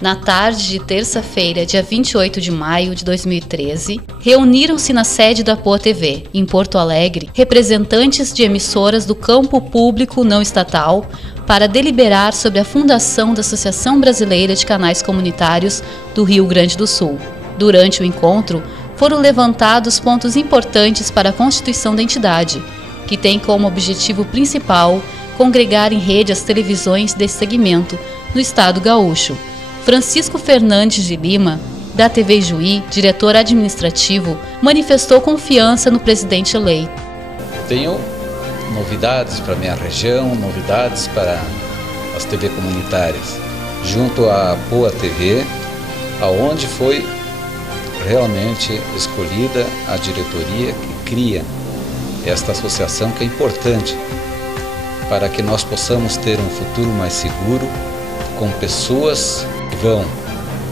Na tarde de terça-feira, dia 28 de maio de 2013, reuniram-se na sede da Poa TV, em Porto Alegre, representantes de emissoras do campo público não estatal para deliberar sobre a fundação da Associação Brasileira de Canais Comunitários do Rio Grande do Sul. Durante o encontro, foram levantados pontos importantes para a constituição da entidade, que tem como objetivo principal congregar em rede as televisões desse segmento no estado gaúcho. Francisco Fernandes de Lima, da TV Juí, diretor administrativo, manifestou confiança no presidente eleito. Tenho novidades para a minha região, novidades para as TV comunitárias, junto à Poa TV, aonde foi realmente escolhida a diretoria que cria esta associação, que é importante para que nós possamos ter um futuro mais seguro, com pessoas que vão,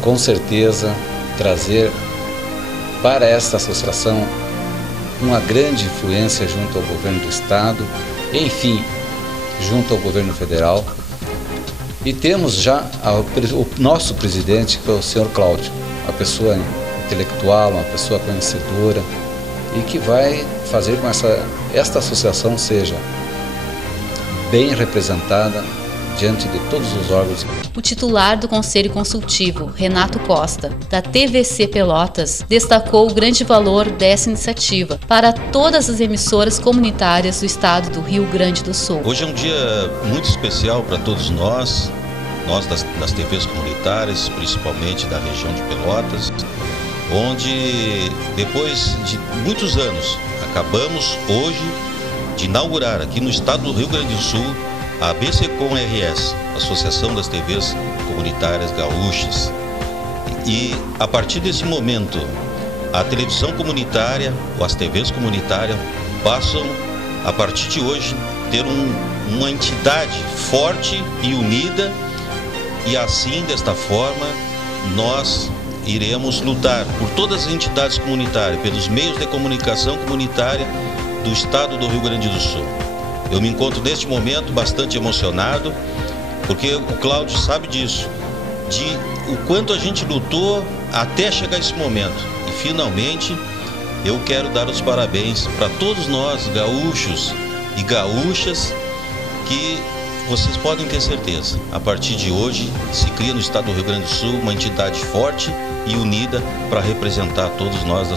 com certeza, trazer para esta associação uma grande influência junto ao governo do estado, enfim, junto ao governo federal. E temos já o nosso presidente, que é o senhor Cláudio, uma pessoa intelectual, uma pessoa conhecedora, e que vai fazer com que esta associação seja bem representada diante de todos os órgãos. O titular do Conselho Consultivo, Renato Costa, da TVC Pelotas, destacou o grande valor dessa iniciativa para todas as emissoras comunitárias do estado do Rio Grande do Sul. Hoje é um dia muito especial para todos nós das TVs comunitárias, principalmente da região de Pelotas, onde depois de muitos anos acabamos hoje de inaugurar aqui no estado do Rio Grande do Sul a ABCCOM-RS, Associação das TVs Comunitárias Gaúchas. E a partir desse momento, a televisão comunitária, ou as TVs comunitárias, passam, a partir de hoje, ter uma entidade forte e unida, e assim, desta forma, nós iremos lutar por todas as entidades comunitárias, pelos meios de comunicação comunitária do estado do Rio Grande do Sul. Eu me encontro neste momento bastante emocionado, porque o Cláudio sabe disso, de o quanto a gente lutou até chegar esse momento. E finalmente eu quero dar os parabéns para todos nós, gaúchos e gaúchas, que vocês podem ter certeza, a partir de hoje se cria no estado do Rio Grande do Sul uma entidade forte e unida para representar todos nós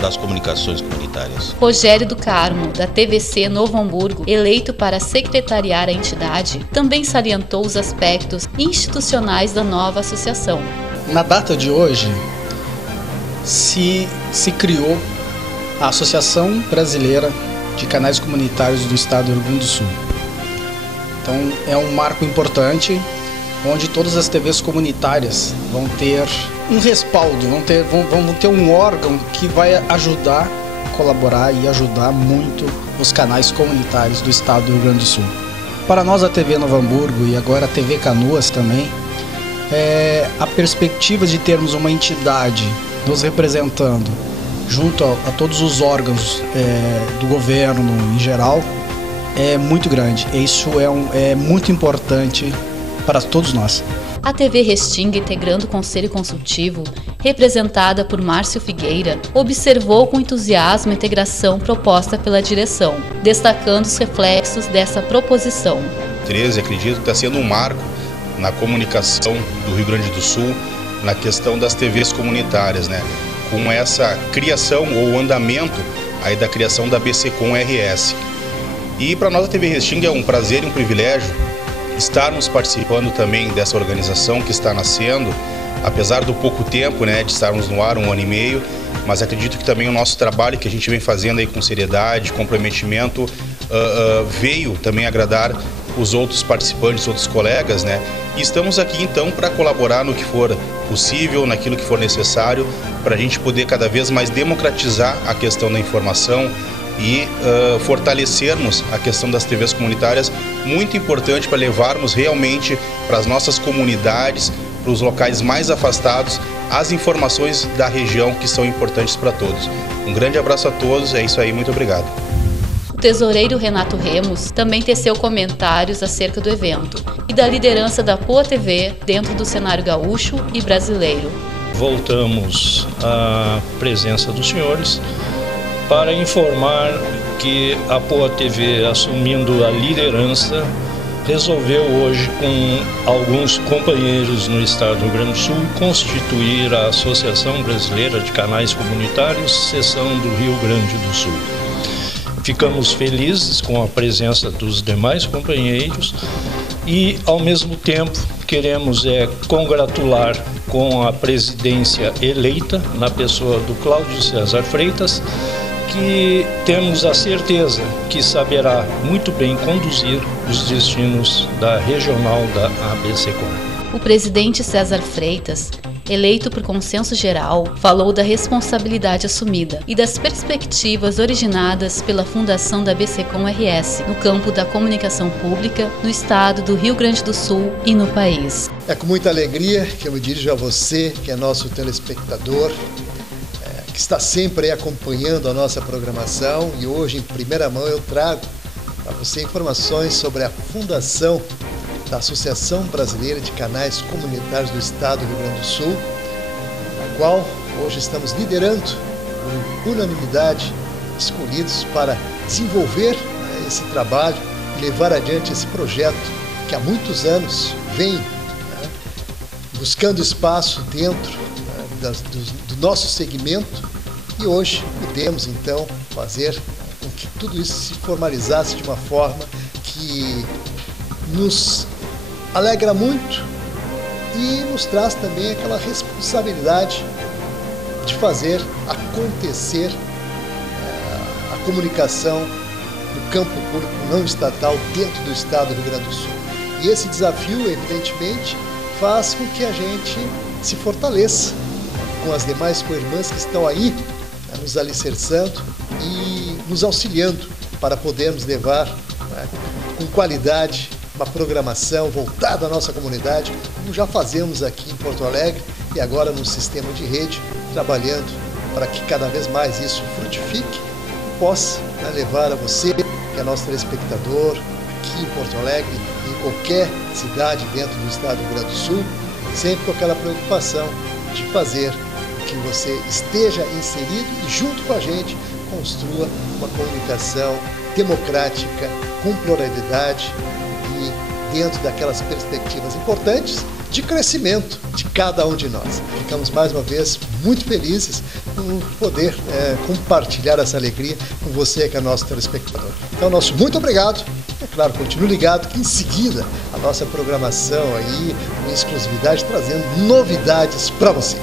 das comunicações comunitárias. Rogério do Carmo, da TVC Novo Hamburgo, eleito para secretariar a entidade, também salientou os aspectos institucionais da nova associação. Na data de hoje, se criou a Associação Brasileira de Canais Comunitários do Estado do Rio Grande do Sul. Então é um marco importante, onde todas as TVs comunitárias vão ter um respaldo, vão ter um órgão que vai ajudar, colaborar e ajudar muito os canais comunitários do estado do Rio Grande do Sul. Para nós, a TV Novo Hamburgo e agora a TV Canoas também, a perspectiva de termos uma entidade nos representando junto a todos os órgãos do governo em geral é muito grande. Isso é muito importante para todos nós. A TV Restinga, integrando o Conselho Consultivo, representada por Márcio Figueira, observou com entusiasmo a integração proposta pela direção, destacando os reflexos dessa proposição. 13, acredito que está sendo um marco na comunicação do Rio Grande do Sul, na questão das TVs comunitárias, né? Com essa criação ou andamento aí da criação da ABCCOM-RS. E para nós a TV Restinga é um prazer e um privilégio estarmos participando também dessa organização que está nascendo, apesar do pouco tempo, né, de estarmos no ar, 1 ano e meio, mas acredito que também o nosso trabalho que a gente vem fazendo aí com seriedade, comprometimento, veio também agradar os outros participantes, outros colegas, né? E estamos aqui então para colaborar no que for possível, naquilo que for necessário, para a gente poder cada vez mais democratizar a questão da informação e fortalecermos a questão das TVs comunitárias, muito importante para levarmos realmente para as nossas comunidades, para os locais mais afastados, as informações da região que são importantes para todos. Um grande abraço a todos, é isso aí, muito obrigado. O tesoureiro Renato Remos também teceu comentários acerca do evento e da liderança da Poa TV dentro do cenário gaúcho e brasileiro. Voltamos à presença dos senhores para informar que a Poa TV, assumindo a liderança, resolveu hoje, com alguns companheiros no estado do Rio Grande do Sul, constituir a Associação Brasileira de Canais Comunitários, seção do Rio Grande do Sul. Ficamos felizes com a presença dos demais companheiros e, ao mesmo tempo, queremos congratular com a presidência eleita, na pessoa do Cláudio César Freitas, que temos a certeza que saberá muito bem conduzir os destinos da regional da ABSECOM. O presidente César Freitas, eleito por consenso geral, falou da responsabilidade assumida e das perspectivas originadas pela fundação da ABSECOM RS no campo da comunicação pública no estado do Rio Grande do Sul e no país. É com muita alegria que eu me dirijo a você, que é nosso telespectador, que está sempre aí acompanhando a nossa programação, e hoje, em primeira mão, eu trago para você informações sobre a fundação da Associação Brasileira de Canais Comunitários do Estado do Rio Grande do Sul, a qual hoje estamos liderando, por unanimidade, escolhidos para desenvolver esse trabalho e levar adiante esse projeto que há muitos anos vem buscando espaço dentro do nosso segmento, e hoje podemos então fazer com que tudo isso se formalizasse de uma forma que nos alegra muito e nos traz também aquela responsabilidade de fazer acontecer a comunicação no campo público não estatal dentro do estado do Rio Grande do Sul. E esse desafio, evidentemente, faz com que a gente se fortaleça com as demais co-irmãs que estão aí nos alicerçando e nos auxiliando para podermos levar com qualidade uma programação voltada à nossa comunidade, como já fazemos aqui em Porto Alegre e agora no sistema de rede, trabalhando para que cada vez mais isso frutifique e possa levar a você, que é nosso telespectador, aqui em Porto Alegre, em qualquer cidade dentro do estado do Rio Grande do Sul, sempre com aquela preocupação de fazer que você esteja inserido e, junto com a gente, construa uma comunicação democrática, com pluralidade e dentro daquelas perspectivas importantes de crescimento de cada um de nós. Ficamos mais uma vez muito felizes por poder compartilhar essa alegria com você, que é nosso telespectador. Então, nosso muito obrigado. É claro, continue ligado que em seguida a nossa programação aí, com exclusividade, trazendo novidades para você.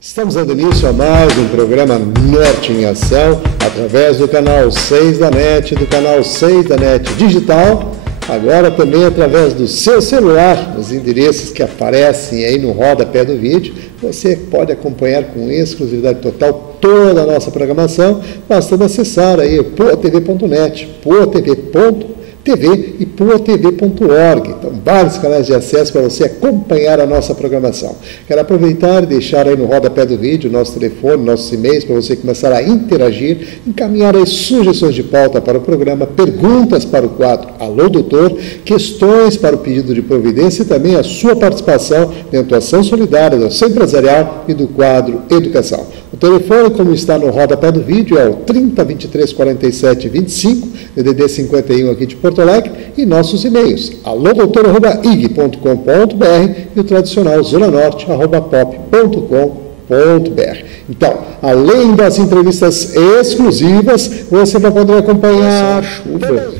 Estamos dando início a mais um programa Norte em Ação, através do canal 6 da NET, do canal 6 da NET Digital, agora também através do seu celular, nos endereços que aparecem aí no rodapé do vídeo. Você pode acompanhar com exclusividade total toda a nossa programação, bastando acessar aí poatv.net, poatv.tv e poatv.org. Então, vários canais de acesso para você acompanhar a nossa programação. Quero aproveitar e deixar aí no rodapé do vídeo nosso telefone, nossos e-mails, para você começar a interagir, encaminhar as sugestões de pauta para o programa, perguntas para o quadro Alô Doutor, questões para o pedido de providência e também a sua participação na atuação solidária do Centro Empresarial e do quadro Educação. O telefone, como está no rodapé do vídeo, é o 30 23 47 25, DDD 51 aqui de Porto Alegre, e nossos e-mails, alodoutor@ig.com.br e o tradicional zonanorte@pop.com.br. Então, além das entrevistas exclusivas, você vai poder acompanhar a chuva.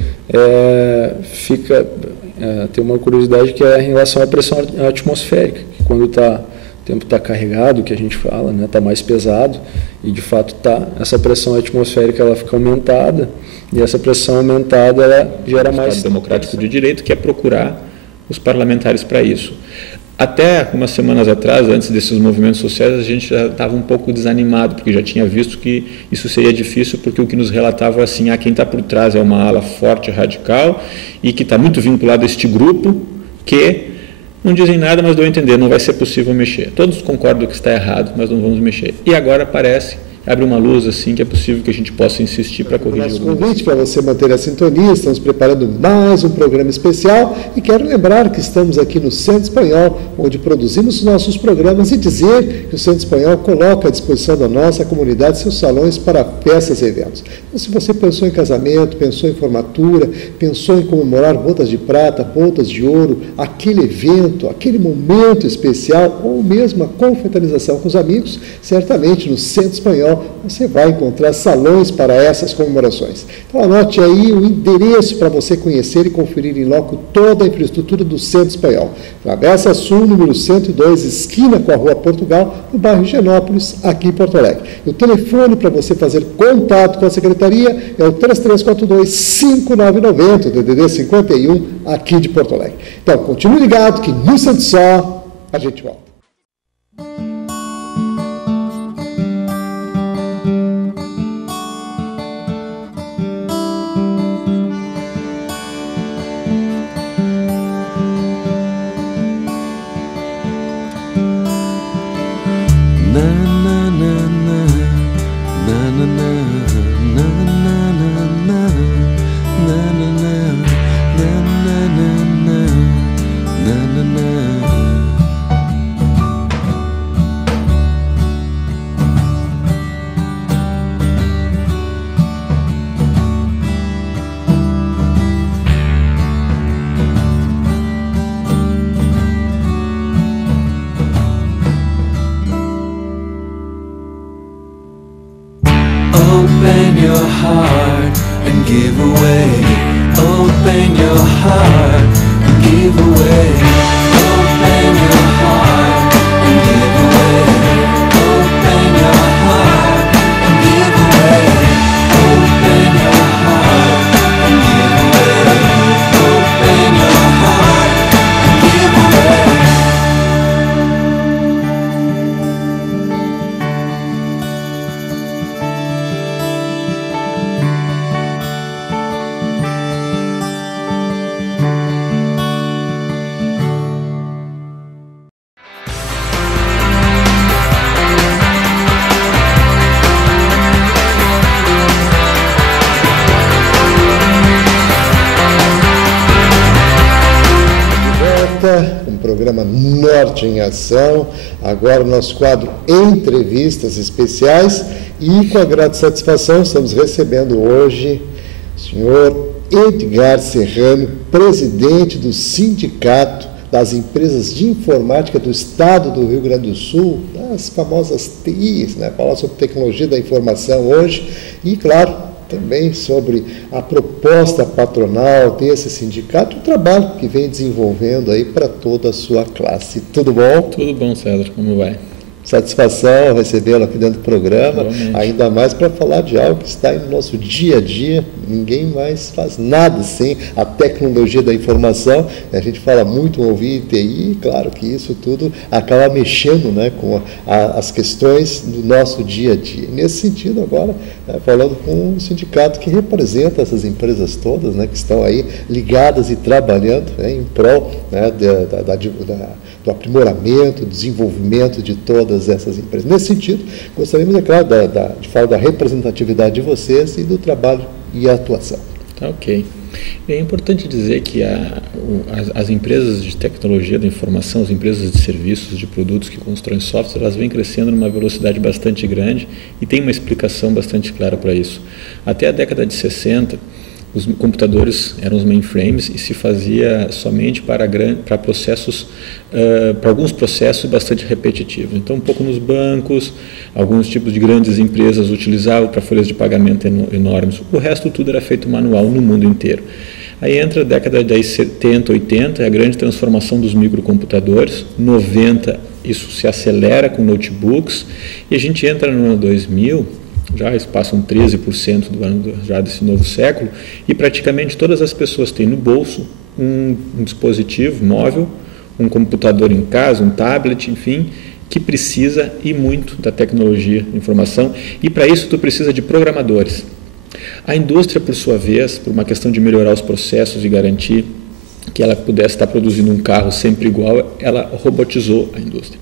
Tem uma curiosidade que é em relação à pressão atmosférica, que quando o tempo está carregado, que a gente fala, né, está mais pesado, e de fato essa pressão atmosférica ela fica aumentada, e essa pressão aumentada ela gera mais... O Estado Democrático de Direito quer procurar os parlamentares para isso. Até algumas semanas atrás, antes desses movimentos sociais, a gente já estava um pouco desanimado, porque já tinha visto que isso seria difícil, porque o que nos relatava assim, quem está por trás é uma ala forte, radical, e que está muito vinculado a este grupo, que não dizem nada, mas dão a entender, não vai ser possível mexer. Todos concordam que está errado, mas não vamos mexer. E agora parece... abre uma luz assim que é possível que a gente possa insistir para corrigir o convite para você manter a sintonia. Estamos preparando mais um programa especial e quero lembrar que estamos aqui no Centro Espanhol, onde produzimos os nossos programas, e dizer que o Centro Espanhol coloca à disposição da nossa comunidade seus salões para festas e eventos. Então, se você pensou em casamento, pensou em formatura, pensou em comemorar bodas de prata, bodas de ouro, aquele evento, aquele momento especial, ou mesmo a confraternização com os amigos, certamente no Centro Espanhol você vai encontrar salões para essas comemorações. Então anote aí o endereço para você conhecer e conferir em loco toda a infraestrutura do Centro Espanhol. Travessa Sul, número 102, esquina com a Rua Portugal, no bairro Higienópolis, aqui em Porto Alegre. E o telefone para você fazer contato com a secretaria é o 3342-5990, DDD 51, aqui de Porto Alegre. Então, continue ligado que no Centro Só a gente volta. Open your heart and give away. Open your heart and give away. Open your heart and give away. Open your heart and give away. Open your heart and give away. Open your heart and give away. Programa Norte em Ação, agora o nosso quadro Entrevistas Especiais, e com a grande satisfação estamos recebendo hoje o senhor Edgar Serrano, presidente do Sindicato das Empresas de Informática do Estado do Rio Grande do Sul, as famosas TIs, né? Falar sobre tecnologia da informação hoje e, claro, também sobre a proposta patronal desse sindicato, o trabalho que vem desenvolvendo aí para toda a sua classe. Tudo bom? Tudo bom, César, como vai? Satisfação recebê-lo aqui dentro do programa, ainda mais para falar de algo que está no nosso dia a dia. Ninguém mais faz nada sem a tecnologia da informação. A gente fala muito ouvir TI, claro que isso tudo acaba mexendo, né, com as questões do nosso dia a dia. Nesse sentido, agora, falando com um sindicato que representa essas empresas todas, né, que estão aí ligadas e trabalhando, né, em prol, né, do aprimoramento, desenvolvimento de todas essas empresas. Nesse sentido, gostaríamos, é claro, de falar da representatividade de vocês e do trabalho e a atuação. Tá, ok. É importante dizer que as empresas de tecnologia da informação, as empresas de serviços, de produtos que constroem software, elas vêm crescendo numa velocidade bastante grande e tem uma explicação bastante clara para isso. Até a década de 60, os computadores eram os mainframes e se fazia somente para processos, para alguns processos bastante repetitivos. Então, um pouco nos bancos, alguns tipos de grandes empresas utilizavam para folhas de pagamento enormes. O resto tudo era feito manual no mundo inteiro. Aí entra a década de 70, 80, é a grande transformação dos microcomputadores. 90, isso se acelera com notebooks, e a gente entra no ano 2000, já passam 13% do ano já desse novo século, e praticamente todas as pessoas têm no bolso um dispositivo móvel, um computador em casa, um tablet, enfim, que precisa e muito da tecnologia de informação, e para isso tu precisa de programadores. A indústria, por sua vez, por uma questão de melhorar os processos e garantir que ela pudesse estar produzindo um carro sempre igual, ela robotizou a indústria.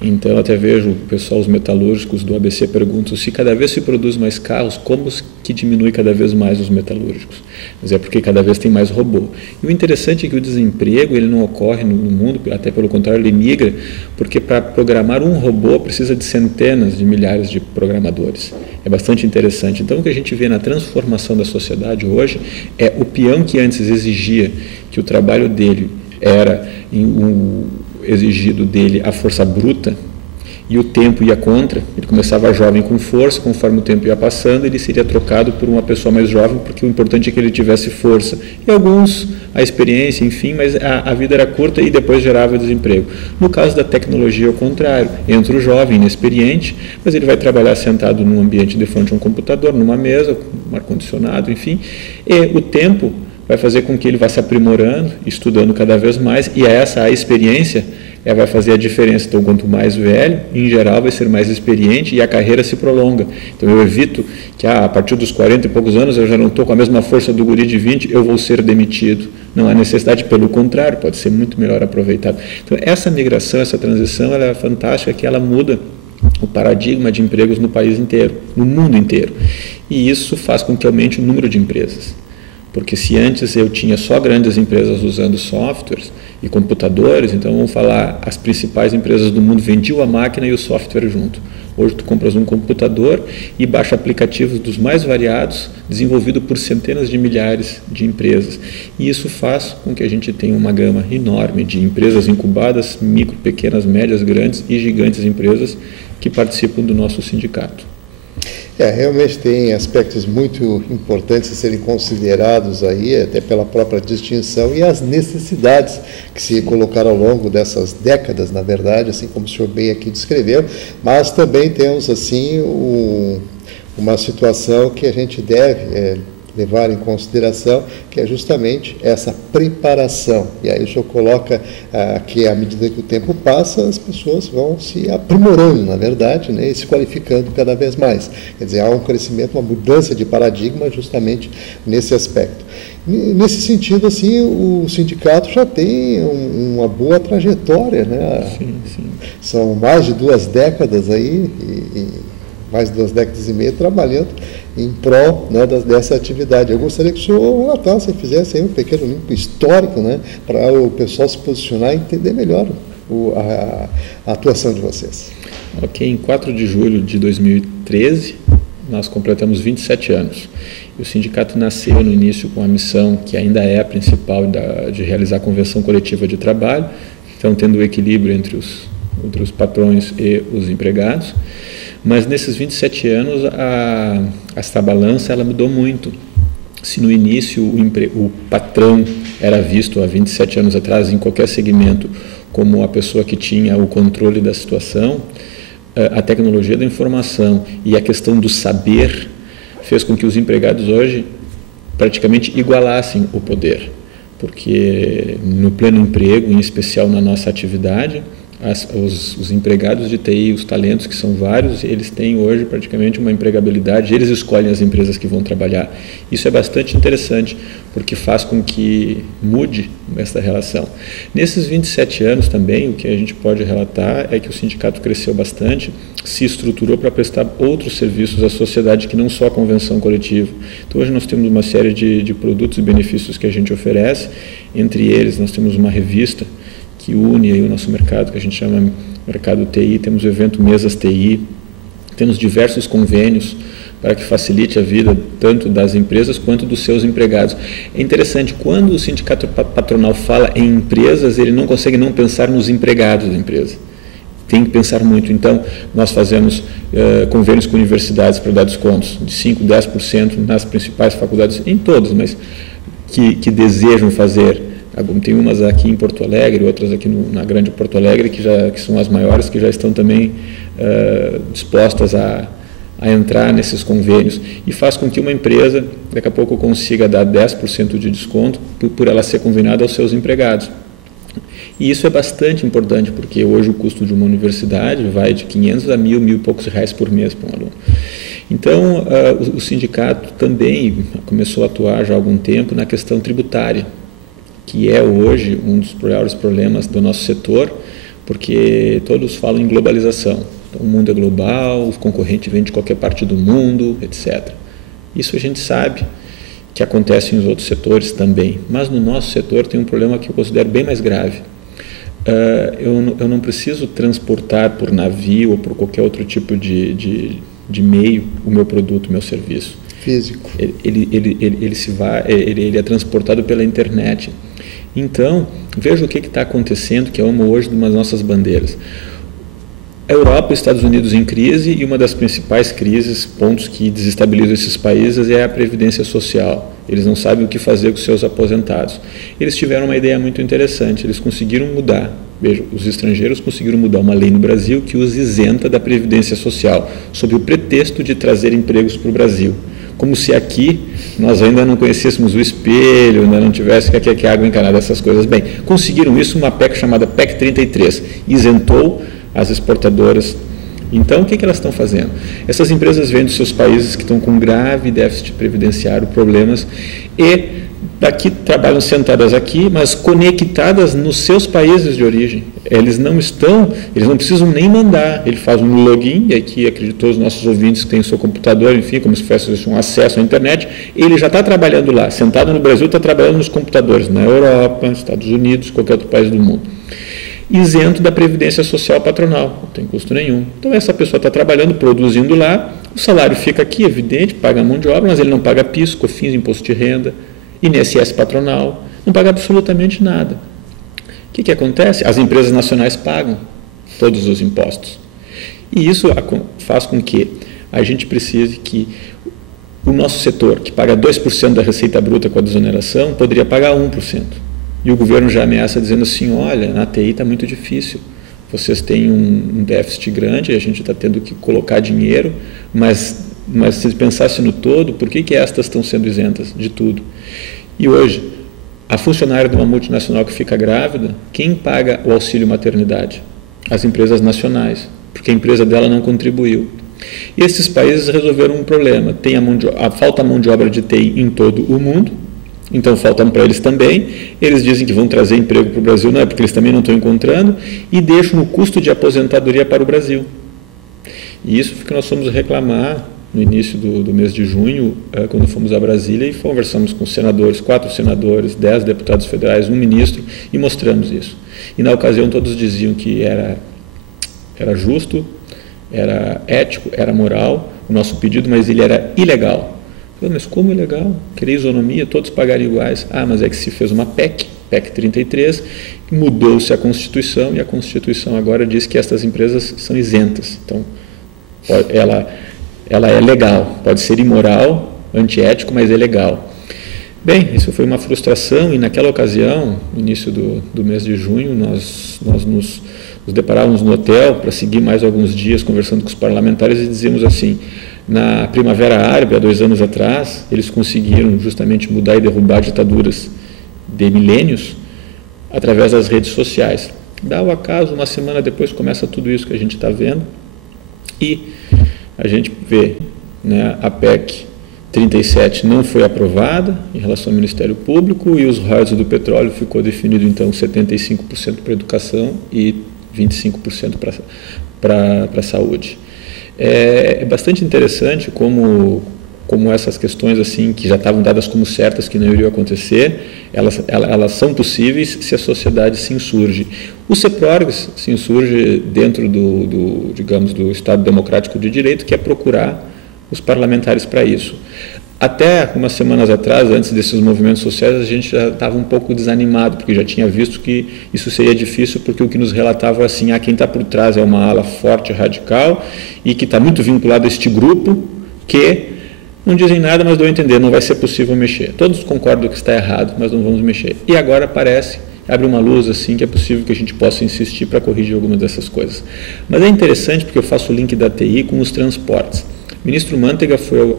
Então, eu até vejo o pessoal, os metalúrgicos do ABC perguntam se cada vez se produz mais carros, como que diminui cada vez mais os metalúrgicos? Mas é porque cada vez tem mais robô. E o interessante é que o desemprego ele não ocorre no mundo, até pelo contrário, ele migra, porque para programar um robô precisa de centenas de milhares de programadores. É bastante interessante. Então, o que a gente vê na transformação da sociedade hoje é o peão que antes exigia que o trabalho dele era exigido dele a força bruta e o tempo ia contra, ele começava jovem com força, conforme o tempo ia passando ele seria trocado por uma pessoa mais jovem, porque o importante é que ele tivesse força, e alguns a experiência, enfim, mas a vida era curta e depois gerava desemprego. No caso da tecnologia é o contrário, entra o jovem inexperiente, mas ele vai trabalhar sentado num ambiente de frente a um computador, numa mesa, com ar-condicionado, enfim, e o tempo vai fazer com que ele vá se aprimorando, estudando cada vez mais, e a experiência vai fazer a diferença. Então, quanto mais velho, em geral, vai ser mais experiente e a carreira se prolonga. Então, eu evito que a partir dos 40 e poucos anos eu já não estou com a mesma força do guri de 20, eu vou ser demitido. Não há necessidade, pelo contrário, pode ser muito melhor aproveitado. Então, essa migração, essa transição, ela é fantástica, que ela muda o paradigma de empregos no país inteiro, no mundo inteiro. E isso faz com que aumente o número de empresas. Porque se antes eu tinha só grandes empresas usando softwares e computadores, então vamos falar, as principais empresas do mundo vendiam a máquina e o software junto. Hoje tu compras um computador e baixa aplicativos dos mais variados, desenvolvido por centenas de milhares de empresas. E isso faz com que a gente tenha uma gama enorme de empresas incubadas, micro, pequenas, médias, grandes e gigantes empresas que participam do nosso sindicato. Realmente tem aspectos muito importantes a serem considerados aí, até pela própria distinção e as necessidades que se colocaram ao longo dessas décadas, na verdade, assim como o senhor bem aqui descreveu, mas também temos assim uma situação que a gente deve levar em consideração, que é justamente essa preparação. E aí o senhor coloca que à medida que o tempo passa, as pessoas vão se aprimorando, na verdade, né, e se qualificando cada vez mais. Quer dizer, há um crescimento, uma mudança de paradigma justamente nesse aspecto. Nesse sentido, assim, o sindicato já tem uma boa trajetória, né? Sim. São mais de 2 décadas aí, mais de 2 décadas e meia trabalhando em prol, né, dessa atividade. Eu gostaria que o senhor relatasse, fizesse aí um pequeno limpo histórico, né, para o pessoal se posicionar e entender melhor a atuação de vocês. Ok, em 4 de julho de 2013, nós completamos 27 anos. O sindicato nasceu no início com a missão, que ainda é a principal, de realizar a convenção coletiva de trabalho, então tendo o equilíbrio entre os patrões e os empregados. Mas nesses 27 anos, esta balança ela mudou muito. Se no início o patrão era visto há 27 anos atrás, em qualquer segmento, como a pessoa que tinha o controle da situação, a tecnologia da informação e a questão do saber fez com que os empregados hoje praticamente igualassem o poder, porque no pleno emprego, em especial na nossa atividade, os empregados de TI, os talentos que são vários, eles têm hoje praticamente uma empregabilidade, eles escolhem as empresas que vão trabalhar. Isso é bastante interessante, porque faz com que mude essa relação. Nesses 27 anos também, o que a gente pode relatar é que o sindicato cresceu bastante, se estruturou para prestar outros serviços à sociedade que não só a convenção coletiva. Então hoje nós temos uma série de produtos e benefícios que a gente oferece, entre eles nós temos uma revista que une aí o nosso mercado, que a gente chama mercado TI, temos o evento Mesas TI, temos diversos convênios para que facilite a vida tanto das empresas quanto dos seus empregados. É interessante, quando o sindicato patronal fala em empresas, ele não consegue não pensar nos empregados da empresa. Tem que pensar muito. Então, nós fazemos convênios com universidades para dar descontos de 5%, 10% nas principais faculdades, em todas, mas que desejam fazer. Tem umas aqui em Porto Alegre, outras aqui na grande Porto Alegre, que são as maiores, que já estão também dispostas a entrar nesses convênios, e faz com que uma empresa, daqui a pouco, consiga dar 10% de desconto por ela ser convenada aos seus empregados. E isso é bastante importante, porque hoje o custo de uma universidade vai de 500 a 1.000 e poucos reais por mês para um aluno. Então, o sindicato também começou a atuar já há algum tempo na questão tributária, que é hoje um dos maiores problemas do nosso setor, porque todos falam em globalização. Então, o mundo é global, o concorrente vem de qualquer parte do mundo, etc. Isso a gente sabe que acontece nos outros setores também, mas no nosso setor tem um problema que eu considero bem mais grave. Eu não preciso transportar por navio ou por qualquer outro tipo de meio o meu produto, o meu serviço. Físico. Ele é transportado pela internet. Então, veja o que está acontecendo, que é uma hoje de uma das nossas bandeiras. A Europa e os Estados Unidos em crise, e uma das principais crises, pontos que desestabilizam esses países, é a previdência social. Eles não sabem o que fazer com seus aposentados. Eles tiveram uma ideia muito interessante, eles conseguiram mudar, veja, os estrangeiros conseguiram mudar uma lei no Brasil que os isenta da previdência social, sob o pretexto de trazer empregos para o Brasil. Como se aqui nós ainda não conhecêssemos o espelho, ainda não tivesse que água encanada, essas coisas. Bem, conseguiram isso uma PEC chamada PEC 33, isentou as exportadoras. Então, o que elas estão fazendo? Essas empresas vêm dos seus países que estão com grave déficit previdenciário, problemas, e daqui trabalham sentadas aqui, mas conectadas nos seus países de origem. Eles não precisam nem mandar. Ele faz um login, e aqui acreditou os nossos ouvintes que têm o seu computador, enfim, como se fosse um acesso à internet, ele já está trabalhando lá, sentado no Brasil, está trabalhando nos computadores, na Europa, nos Estados Unidos, qualquer outro país do mundo. Isento da previdência social patronal, não tem custo nenhum. Então essa pessoa está trabalhando, produzindo lá, o salário fica aqui, evidente, paga a mão de obra, mas ele não paga PIS, COFINS, imposto de renda, INSS patronal, não paga absolutamente nada. O que acontece? As empresas nacionais pagam todos os impostos. E isso faz com que a gente precise que o nosso setor, que paga 2% da receita bruta com a desoneração, poderia pagar 1%. E o governo já ameaça dizendo assim, olha, na TI está muito difícil, vocês têm um déficit grande, a gente está tendo que colocar dinheiro, mas se pensasse no todo, por que estas estão sendo isentas de tudo? E hoje, a funcionária de uma multinacional que fica grávida, quem paga o auxílio maternidade? As empresas nacionais, porque a empresa dela não contribuiu. E esses países resolveram um problema, tem falta mão de obra de TI em todo o mundo, então faltam para eles também, eles dizem que vão trazer emprego para o Brasil, não é porque eles também não estão encontrando, e deixam o custo de aposentadoria para o Brasil. E isso que nós fomos reclamar no início do mês de junho, quando fomos a Brasília e conversamos com senadores, 4 senadores, 10 deputados federais, 1 ministro, e mostramos isso. E na ocasião todos diziam que era justo, era ético, era moral o nosso pedido, mas ele era ilegal. Mas como ilegal? Querer isonomia, todos pagarem iguais. Mas é que se fez uma PEC 33, mudou-se a Constituição, e a Constituição agora diz que estas empresas são isentas. Então, ela é legal, pode ser imoral, antiético, mas é legal. Bem, isso foi uma frustração, e naquela ocasião, no início do mês de junho, nós nos deparávamos no hotel para seguir mais alguns dias conversando com os parlamentares e dizíamos assim, na Primavera Árabe, há 2 anos atrás, eles conseguiram justamente mudar e derrubar ditaduras de milênios através das redes sociais. Dá o acaso, uma semana depois começa tudo isso que a gente está vendo e a gente vê, né, a PEC 37 não foi aprovada em relação ao Ministério Público e os royalties do petróleo ficou definido então 75% para a educação e 25% para a saúde. É bastante interessante como essas questões assim que já estavam dadas como certas que não iriam acontecer, elas são possíveis se a sociedade se insurge. O CEPRORGS se insurge dentro digamos, do Estado Democrático de Direito, que é procurar os parlamentares para isso. Até algumas semanas atrás, antes desses movimentos sociais, a gente já estava um pouco desanimado, porque já tinha visto que isso seria difícil, porque o que nos relatava assim, quem está por trás é uma ala forte, radical, e que está muito vinculado a este grupo, que não dizem nada, mas dão a entender, não vai ser possível mexer. Todos concordam que está errado, mas não vamos mexer. E agora parece, abre uma luz assim, que é possível que a gente possa insistir para corrigir algumas dessas coisas. Mas é interessante porque eu faço o link da TI com os transportes. O ministro Mantega foi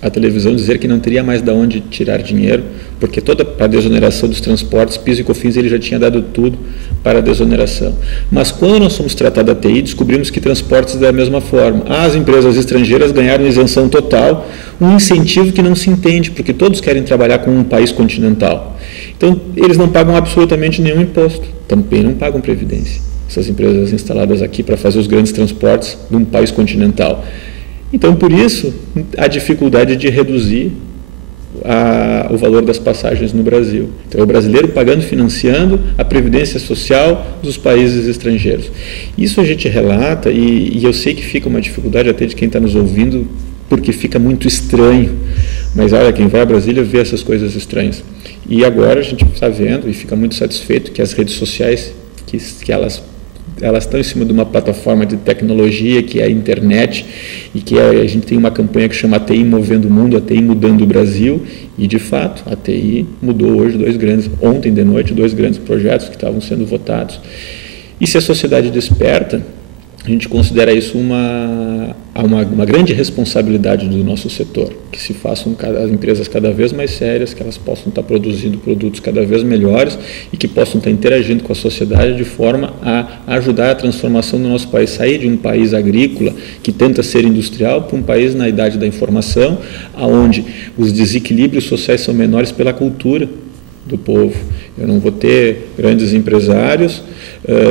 à televisão dizer que não teria mais de onde tirar dinheiro, porque toda a desoneração dos transportes, PIS e COFINS, ele já tinha dado tudo para a desoneração. Mas quando nós fomos tratar da TI, descobrimos que transportes da mesma forma. As empresas estrangeiras ganharam isenção total, um incentivo que não se entende, porque todos querem trabalhar com um país continental. Então, eles não pagam absolutamente nenhum imposto, também não pagam previdência. Essas empresas instaladas aqui para fazer os grandes transportes de um país continental. Então, por isso, a dificuldade de reduzir o valor das passagens no Brasil. Então, é o brasileiro pagando, financiando a previdência social dos países estrangeiros. Isso a gente relata e eu sei que fica uma dificuldade até de quem está nos ouvindo, porque fica muito estranho. Mas olha, quem vai a Brasília vê essas coisas estranhas. E agora a gente está vendo e fica muito satisfeito que as redes sociais, que elas estão em cima de uma plataforma de tecnologia que é a internet e que a gente tem uma campanha que chama TI Movendo o Mundo, a TI Mudando o Brasil, e de fato a TI mudou hoje ontem de noite, 2 grandes projetos que estavam sendo votados. E se a sociedade desperta, a gente considera isso uma grande responsabilidade do nosso setor, que se façam as empresas cada vez mais sérias, que elas possam estar produzindo produtos cada vez melhores e que possam estar interagindo com a sociedade de forma a ajudar a transformação do nosso país, sair de um país agrícola que tenta ser industrial para um país na idade da informação, onde os desequilíbrios sociais são menores pela cultura do povo. Eu não vou ter grandes empresários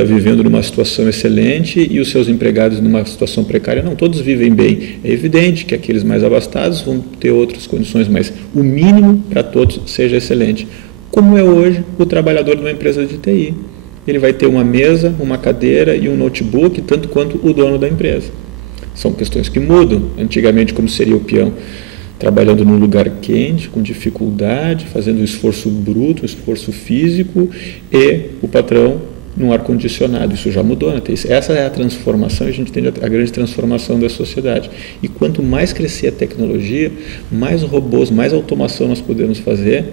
vivendo numa situação excelente e os seus empregados numa situação precária. Não, todos vivem bem. É evidente que aqueles mais abastados vão ter outras condições, mas o mínimo para todos seja excelente. Como é hoje o trabalhador de uma empresa de TI. Ele vai ter uma mesa, uma cadeira e um notebook, tanto quanto o dono da empresa. São questões que mudam. Antigamente, como seria o peão? Trabalhando num lugar quente, com dificuldade, fazendo um esforço bruto, um esforço físico, e o patrão num ar-condicionado. Isso já mudou, né? Essa é a transformação, a gente tem a grande transformação da sociedade. E quanto mais crescer a tecnologia, mais robôs, mais automação nós podemos fazer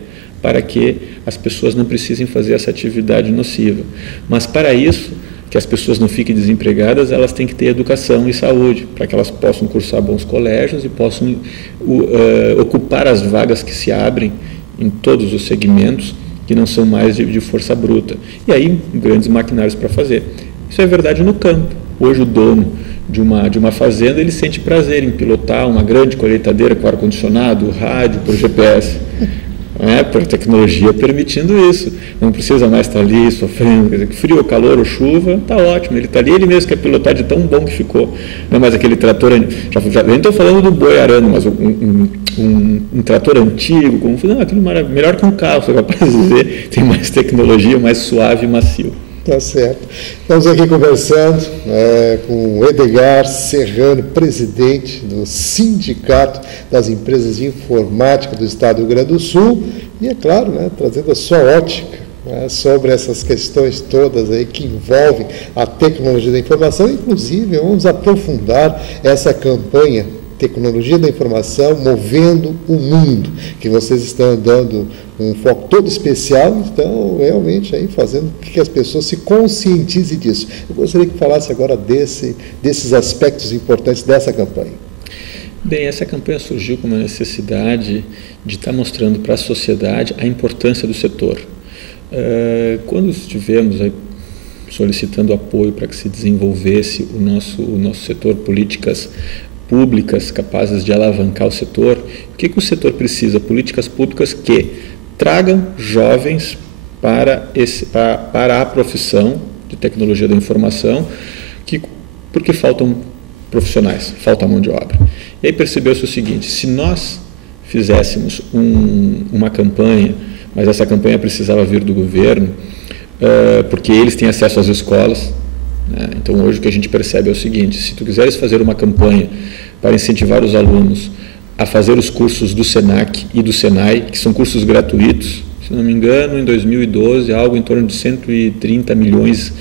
para que as pessoas não precisem fazer essa atividade nociva. Mas para isso, que as pessoas não fiquem desempregadas, elas têm que ter educação e saúde, para que elas possam cursar bons colégios e possam ocupar as vagas que se abrem em todos os segmentos, que não são mais de força bruta. E aí, grandes maquinários para fazer. Isso é verdade no campo. Hoje o dono de uma fazenda, ele sente prazer em pilotar uma grande colheitadeira com ar-condicionado, rádio, por GPS. Por tecnologia permitindo isso. Não precisa mais estar ali sofrendo, quer dizer, frio, ou calor ou chuva, está ótimo. Ele está ali, ele mesmo quer pilotar de tão bom que ficou. Não, mas aquele trator, já nem estou falando do boi arando, mas um trator antigo, aquilo melhor que um carro, sou capaz de dizer, tem mais tecnologia, mais suave e macio. Tá certo. Estamos aqui conversando com o Edgar Serrano, presidente do Sindicato das Empresas de Informática do Estado do Rio Grande do Sul, e é claro, trazendo a sua ótica sobre essas questões todas aí que envolvem a tecnologia da informação. Inclusive, vamos aprofundar essa campanha tecnologia da informação movendo o mundo, que vocês estão dando um foco todo especial, estão realmente aí fazendo com que as pessoas se conscientizem disso. Eu gostaria que falasse agora desses aspectos importantes dessa campanha. Bem, essa campanha surgiu com uma necessidade de estar mostrando para a sociedade a importância do setor. Quando estivemos aí solicitando apoio para que se desenvolvesse o nosso setor, políticas públicas capazes de alavancar o setor, o que o setor precisa? Políticas públicas que tragam jovens para a profissão de tecnologia da informação, porque faltam profissionais, falta mão de obra. E aí percebeu-se o seguinte: se nós fizéssemos uma campanha, mas essa campanha precisava vir do governo, porque eles têm acesso às escolas, né? Então hoje o que a gente percebe é o seguinte: se tu quiseres fazer uma campanha para incentivar os alunos a fazer os cursos do SENAC e do SENAI, que são cursos gratuitos, se não me engano, em 2012, algo em torno de 130 milhões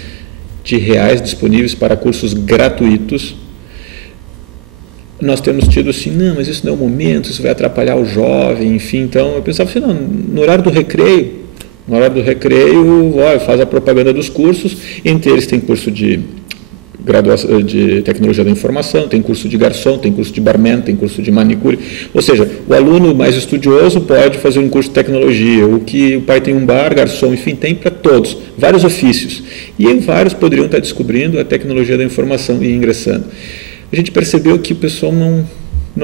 de reais disponíveis para cursos gratuitos, nós temos tido assim, não, mas isso não é o momento, isso vai atrapalhar o jovem, enfim. Então eu pensava assim, não, no horário do recreio, faz a propaganda dos cursos, entre eles tem curso de graduação de tecnologia da informação, tem curso de garçom, tem curso de barman, tem curso de manicure, ou seja, o aluno mais estudioso pode fazer um curso de tecnologia, o pai tem um bar, garçom, enfim, tem para todos, vários ofícios, e aí vários poderiam estar descobrindo a tecnologia da informação e ingressando. A gente percebeu que o pessoal não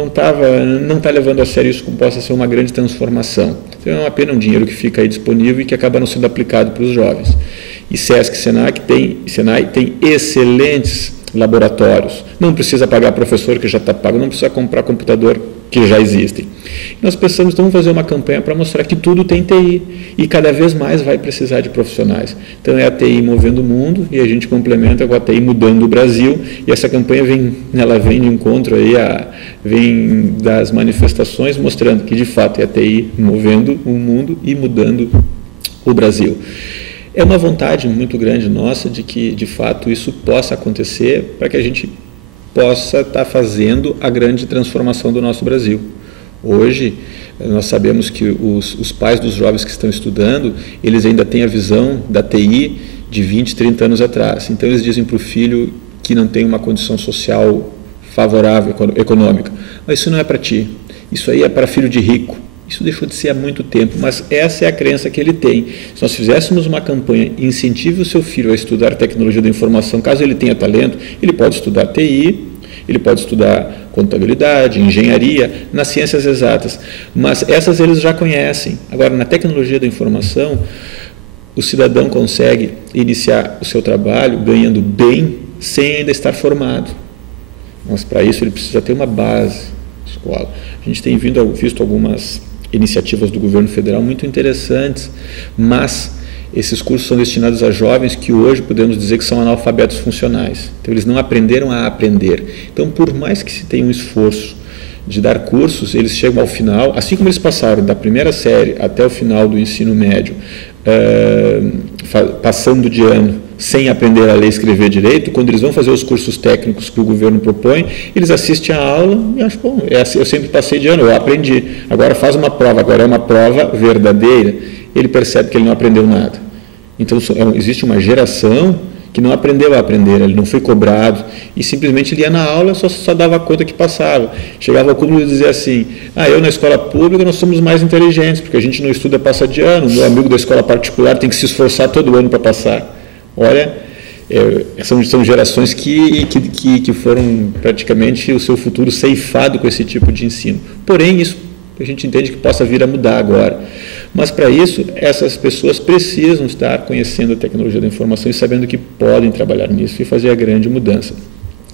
está levando a sério isso como possa ser uma grande transformação. Então é uma pena um dinheiro que fica aí disponível e que acaba não sendo aplicado para os jovens. E SESC e Senai tem excelentes laboratórios. Não precisa pagar professor que já está pago, não precisa comprar computador que já existem. Nós pensamos, então, fazer uma campanha para mostrar que tudo tem TI e cada vez mais vai precisar de profissionais. Então é a TI movendo o mundo e a gente complementa com a TI mudando o Brasil, e essa campanha vem de encontro aí vem das manifestações mostrando que de fato é a TI movendo o mundo e mudando o Brasil. É uma vontade muito grande nossa de que, de fato, isso possa acontecer para que a gente possa estar fazendo a grande transformação do nosso Brasil. Hoje, nós sabemos que os pais dos jovens que estão estudando, eles ainda têm a visão da TI de 20, 30 anos atrás. Então, eles dizem para o filho que não tem uma condição social favorável, econômica, mas isso não é para ti, isso aí é para filho de rico. Isso deixou de ser há muito tempo, mas essa é a crença que ele tem. Se nós fizéssemos uma campanha, incentive o seu filho a estudar tecnologia da informação, caso ele tenha talento, ele pode estudar TI, ele pode estudar contabilidade, engenharia, nas ciências exatas, mas essas eles já conhecem. Agora, na tecnologia da informação, o cidadão consegue iniciar o seu trabalho ganhando bem, sem ainda estar formado. Mas para isso ele precisa ter uma base de escola. A gente tem visto algumas iniciativas do governo federal muito interessantes, mas esses cursos são destinados a jovens que hoje podemos dizer que são analfabetos funcionais. Então eles não aprenderam a aprender. Então, por mais que se tenha um esforço de dar cursos, eles chegam ao final, assim como eles passaram da primeira série até o final do ensino médio, passando de ano sem aprender a ler e escrever direito, quando eles vão fazer os cursos técnicos que o governo propõe, eles assistem a aula e acham, bom, eu sempre passei de ano, eu aprendi, agora faz uma prova, agora é uma prova verdadeira, ele percebe que ele não aprendeu nada. Então existe uma geração que não aprendeu a aprender, ele não foi cobrado, e simplesmente ele ia na aula, só dava conta que passava. Chegava ao cúmulo e dizia assim, eu na escola pública nós somos mais inteligentes, porque a gente não estuda, passa de ano, o meu amigo da escola particular tem que se esforçar todo ano para passar. Olha, são gerações que foram praticamente o seu futuro ceifado com esse tipo de ensino. Porém, isso a gente entende que possa vir a mudar agora. Mas, para isso, essas pessoas precisam estar conhecendo a tecnologia da informação e sabendo que podem trabalhar nisso e fazer a grande mudança.